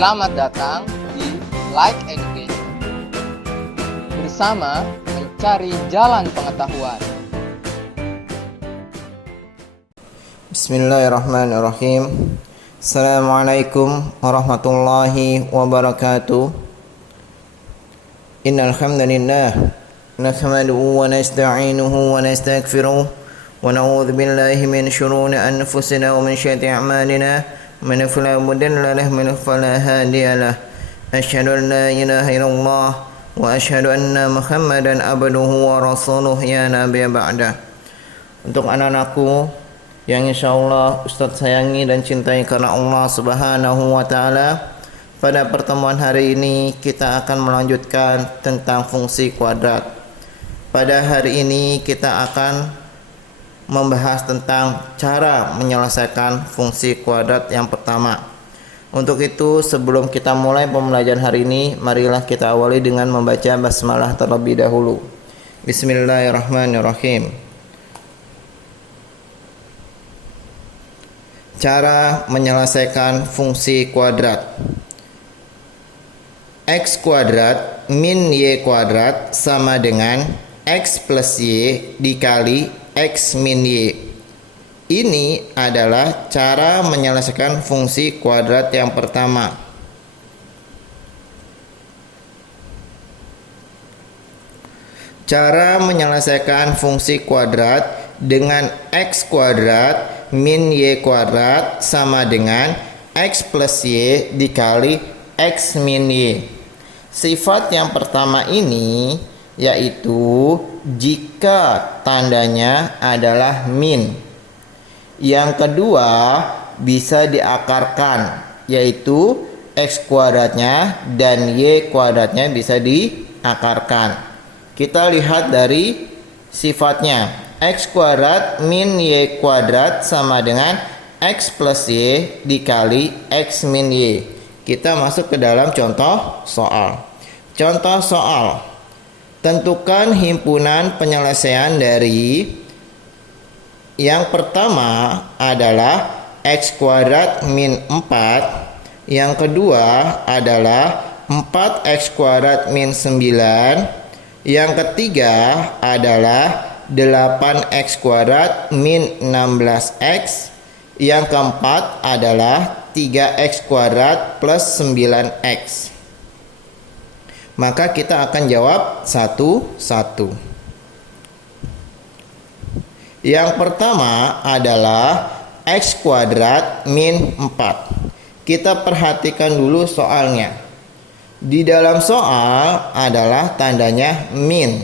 Selamat datang di Like Education. Bersama mencari jalan pengetahuan. Bismillahirrahmanirrahim. Assalamualaikum warahmatullahi wabarakatuh. Innal hamdalillah nahmaduhu wa nasta'inuhu wa nastaghfiruh wa na'udzu billahi min shururi anfusina wa min sayyiati a'malina. Man fala mudilla lahu wa man fala hadiya lahu. Asyhadu an la ilaha illallah wa asyhadu anna Muhammadan abduhu wa rasuluh ya nabiyya ba'da. Untuk anak-anakku yang insyaallah Ustaz sayangi dan cintai karena Allah Subhanahu wa taala, pada pertemuan hari ini kita akan melanjutkan tentang fungsi kuadrat. Pada hari ini kita akan membahas tentang cara menyelesaikan fungsi kuadrat yang pertama. Untuk itu, sebelum kita mulai pembelajaran hari ini, marilah kita awali dengan membaca basmalah terlebih dahulu. Bismillahirrahmanirrahim. Cara menyelesaikan fungsi kuadrat. X kuadrat min Y kuadrat sama dengan X plus Y dikali X min Y. Ini adalah cara menyelesaikan fungsi kuadrat yang pertama. Cara menyelesaikan fungsi kuadrat dengan X kuadrat min Y kuadrat sama dengan X plus Y dikali X min Y. Sifat yang pertama ini yaitu jika tandanya adalah min. Yang kedua bisa diakarkan, yaitu X kuadratnya dan Y kuadratnya bisa diakarkan. Kita lihat dari sifatnya. X kuadrat min Y kuadrat sama dengan X plus Y dikali X min Y. Kita masuk ke dalam contoh soal. Contoh soal. Tentukan himpunan penyelesaian dari yang pertama adalah X kuadrat min 4. Yang kedua adalah 4X kuadrat min 9. Yang ketiga adalah 8X kuadrat min 16X. Yang keempat adalah 3X kuadrat plus 9X. Maka kita akan jawab satu-satu. Yang pertama adalah X kuadrat min 4. Kita perhatikan dulu soalnya. Di dalam soal adalah tandanya min.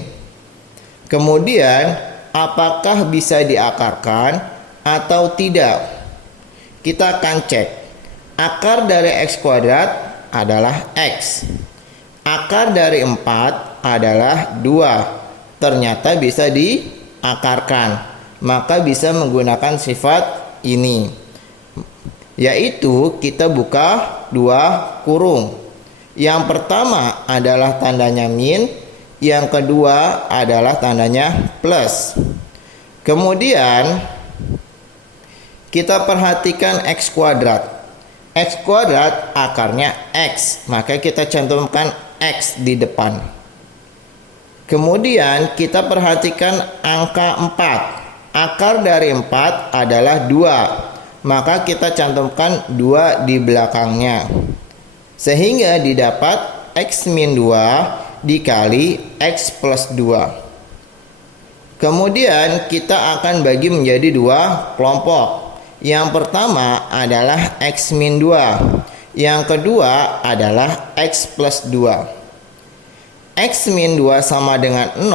Kemudian apakah bisa diakarkan atau tidak? Kita akan cek. Akar dari X kuadrat adalah X. Akar dari 4 adalah 2. Ternyata bisa diakarkan. Maka bisa menggunakan sifat ini. Yaitu kita buka 2 kurung. Yang pertama adalah tandanya min. Yang kedua adalah tandanya plus. Kemudian kita perhatikan X kuadrat. X kuadrat akarnya X. Maka kita cantumkan X di depan. Kemudian kita perhatikan angka 4. Akar dari 4 adalah 2. Maka kita cantumkan 2 di belakangnya. Sehingga didapat X min 2 dikali X plus 2. Kemudian kita akan bagi menjadi 2 kelompok. Yang pertama adalah X min 2. Yang kedua adalah X plus 2. X min 2 sama dengan 0,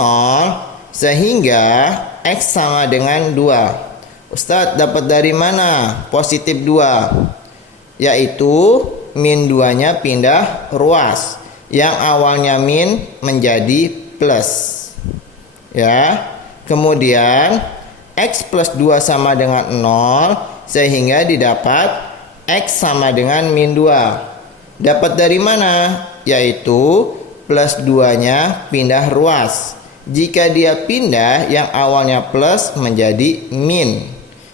sehingga X sama dengan 2. Ustadz, dapat dari mana positif 2? Yaitu min 2-nya pindah ruas. Yang awalnya min menjadi plus. Ya. Kemudian X plus 2 sama dengan 0, sehingga didapat X sama dengan min 2. Dapat dari mana? Yaitu plus 2-nya pindah ruas. Jika dia pindah, yang awalnya plus menjadi min.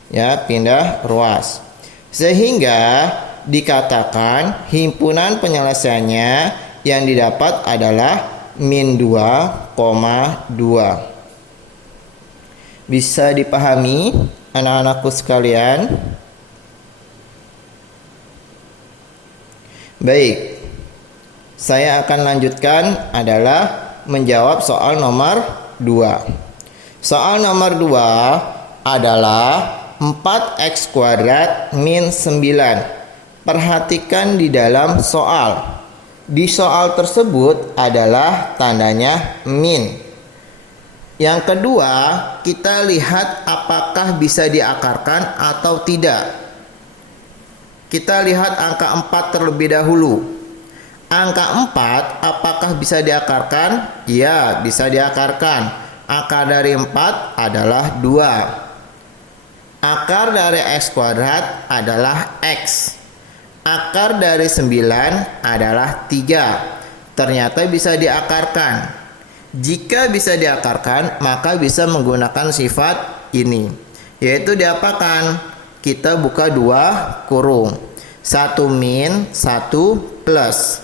Ya, pindah ruas. Sehingga dikatakan himpunan penyelesaiannya yang didapat adalah min 2,2. Bisa dipahami anak-anakku sekalian? Baik, saya akan lanjutkan adalah menjawab soal nomor 2. Soal nomor 2 adalah 4x kuadrat min 9. Perhatikan di dalam soal. Di soal tersebut adalah tandanya min. Yang kedua, kita lihat apakah bisa diakarkan atau tidak. Kita lihat angka 4 terlebih dahulu. Angka 4 apakah bisa diakarkan? Ya, bisa diakarkan. Akar dari 4 adalah 2. Akar dari x kuadrat adalah x. Akar dari 9 adalah 3. Ternyata bisa diakarkan. Jika bisa diakarkan, maka bisa menggunakan sifat ini, yaitu diapakan? Kita buka 2 kurung. 1 min, 1 plus.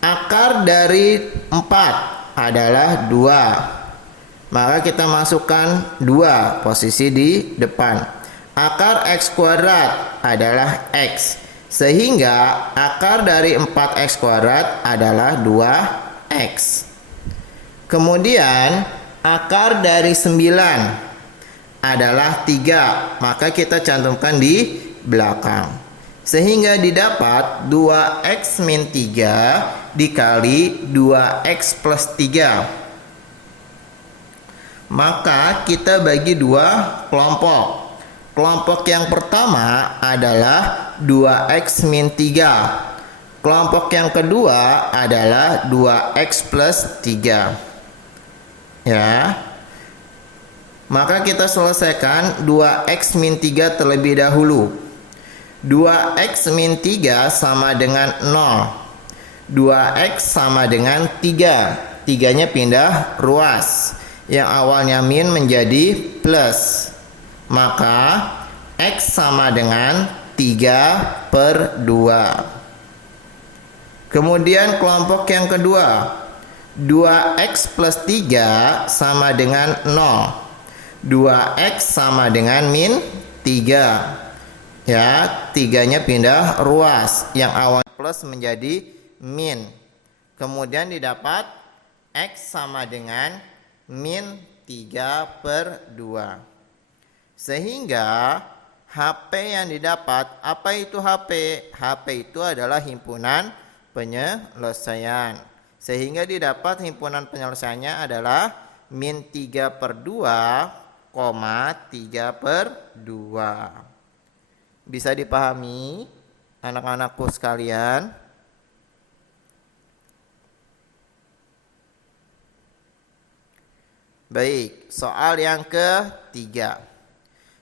Akar dari 4 adalah 2. Maka kita masukkan 2 posisi di depan. Akar x kuadrat adalah x. Sehingga akar dari 4x kuadrat adalah 2x. Kemudian akar dari 9 adalah 3. Maka kita cantumkan di belakang. Sehingga didapat 2x min 3 dikali 2x plus 3. Maka kita bagi 2 kelompok. Kelompok yang pertama adalah 2x min 3. Kelompok yang kedua adalah 2x plus 3. Ya. Maka kita selesaikan 2x min 3 terlebih dahulu. 2x min 3 sama dengan 0. 2x sama dengan 3. 3-nya pindah ruas. Yang awalnya min menjadi plus. Maka x sama dengan 3/2. Kemudian kelompok yang kedua. 2x plus 3 sama dengan 0. 2x sama dengan min 3. Ya, 3-nya pindah ruas. Yang awal plus menjadi min. Kemudian didapat x sama dengan min 3/2. Sehingga HP yang didapat, apa itu HP? HP itu adalah himpunan penyelesaian. Sehingga didapat himpunan penyelesaiannya adalah min 3/2, 3/2. Bisa dipahami anak-anakku sekalian? Baik, soal yang ketiga.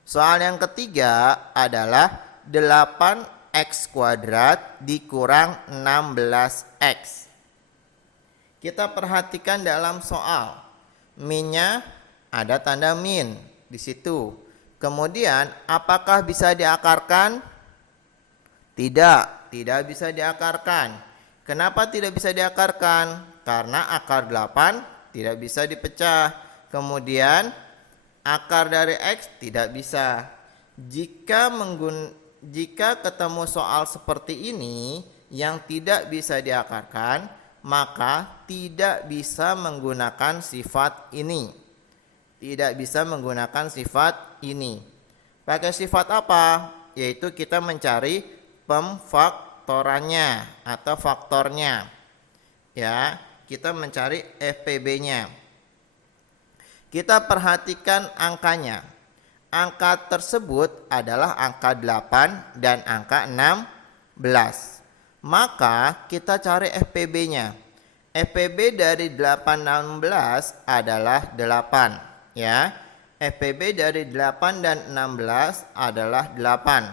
Soal yang ketiga adalah 8x kuadrat dikurang 16x. Kita perhatikan dalam soal. Minnya ada tanda min di situ. Kemudian apakah bisa diakarkan? Tidak bisa diakarkan. Kenapa tidak bisa diakarkan? Karena akar 8 tidak bisa dipecah. Kemudian akar dari x tidak bisa. Jika ketemu soal seperti ini yang tidak bisa diakarkan, maka tidak bisa menggunakan sifat ini. Tidak bisa menggunakan sifat ini. Pakai sifat apa? Yaitu kita mencari pemfaktorannya atau faktornya. Ya, kita mencari FPB-nya. Kita perhatikan angkanya. Angka tersebut adalah angka 8 dan angka 16. Maka kita cari FPB-nya. FPB dari 8 dan 16 adalah 8. Ya, FPB dari 8 dan 16 adalah 8.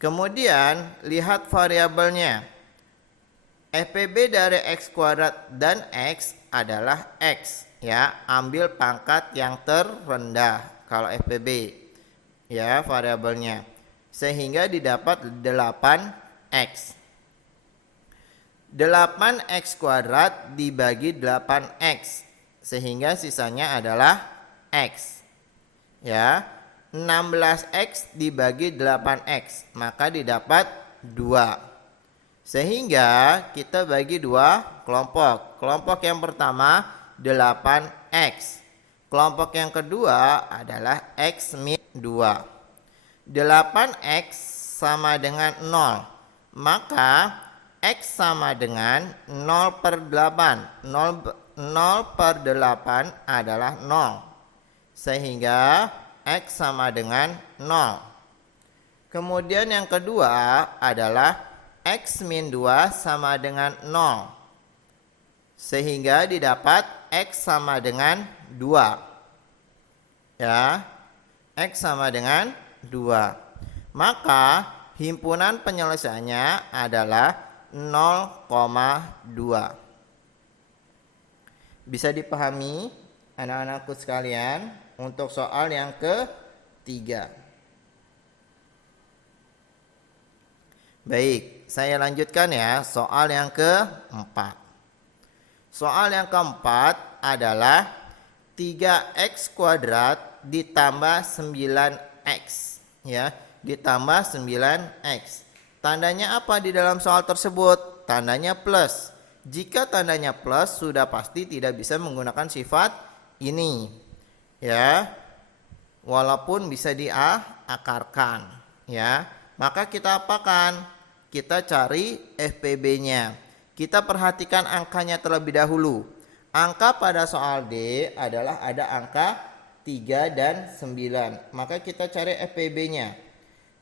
Kemudian lihat variabelnya. FPB dari x kuadrat dan x adalah x. Ya, ambil pangkat yang terendah kalau FPB. Ya, variabelnya. sehingga didapat 8x. 8x kuadrat dibagi 8x, sehingga sisanya adalah x. Ya, 16x dibagi 8x, maka didapat 2. Sehingga kita bagi dua kelompok. Kelompok yang pertama 8x. Kelompok yang kedua adalah x min 2. 8x sama dengan 0. Maka x sama dengan 0 per 8. 0 per 8 adalah 0. Sehingga x sama dengan 0. Kemudian yang kedua adalah x min 2 sama dengan 0. Sehingga didapat x sama dengan 2. Ya, x sama dengan 2. Maka himpunan penyelesaiannya adalah 0,2. Bisa dipahami anak-anakku sekalian untuk soal yang ketiga. Baik, saya lanjutkan ya soal yang keempat. Soal yang keempat adalah 3x kuadrat ditambah 9x, ya, ditambah 9x. Tandanya apa di dalam soal tersebut? Tandanya plus. Jika tandanya plus, sudah pasti tidak bisa menggunakan sifat ini, ya, walaupun bisa diakarkan, ya. Maka kita apakan? Kita cari FPB-nya. Kita perhatikan angkanya terlebih dahulu. Angka pada soal D adalah ada angka 3 dan 9. Maka kita cari FPB-nya.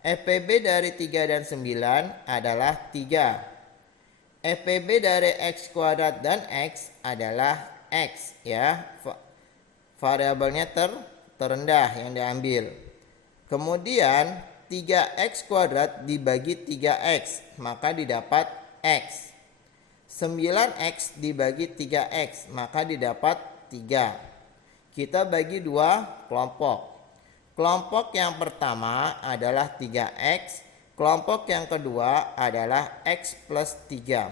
FPB dari 3 dan 9 adalah 3. FPB dari x kuadrat dan x adalah x, ya. Variabelnya terendah yang diambil. Kemudian 3x kuadrat dibagi 3x, maka didapat x. 9x dibagi 3x, maka didapat 3. Kita bagi dua kelompok. Kelompok yang pertama adalah 3x, kelompok yang kedua adalah x plus 3.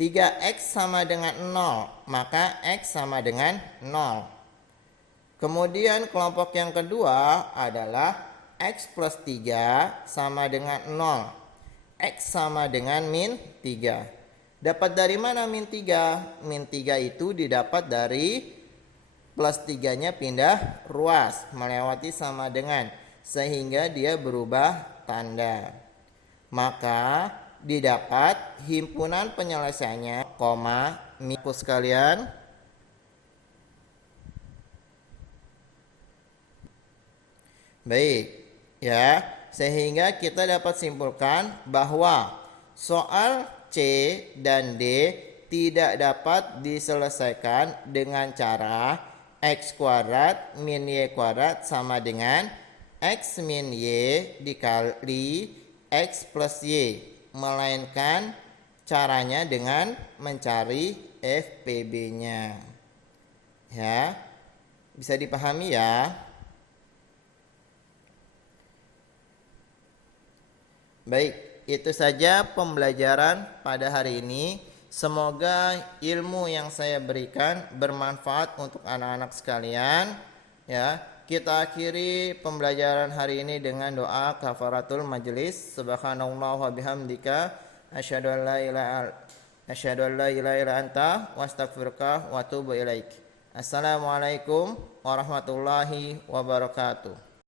3x sama dengan 0, maka x sama dengan 0. Kemudian kelompok yang kedua adalah x plus 3 sama dengan 0. X sama dengan min 3. Dapat dari mana min 3? Min 3 itu didapat dari plus 3-nya pindah ruas melewati sama dengan, sehingga dia berubah tanda. Maka didapat himpunan penyelesaiannya, min sekalian. Baik. Ya, sehingga kita dapat simpulkan bahwa soal C dan D tidak dapat diselesaikan dengan cara x kuadrat min y kuadrat sama dengan x min y dikali x plus y, melainkan caranya dengan mencari FPB-nya. Ya, bisa dipahami ya. Baik, itu saja pembelajaran pada hari ini. Semoga ilmu yang saya berikan bermanfaat untuk anak-anak sekalian. Ya, kita akhiri pembelajaran hari ini dengan doa kafaratul majelis. Subhanallah wa bihamdika asyhadu an la ilaha illa anta wa astaghfiruka wa atubu ilaik. Assalamualaikum warahmatullahi wabarakatuh.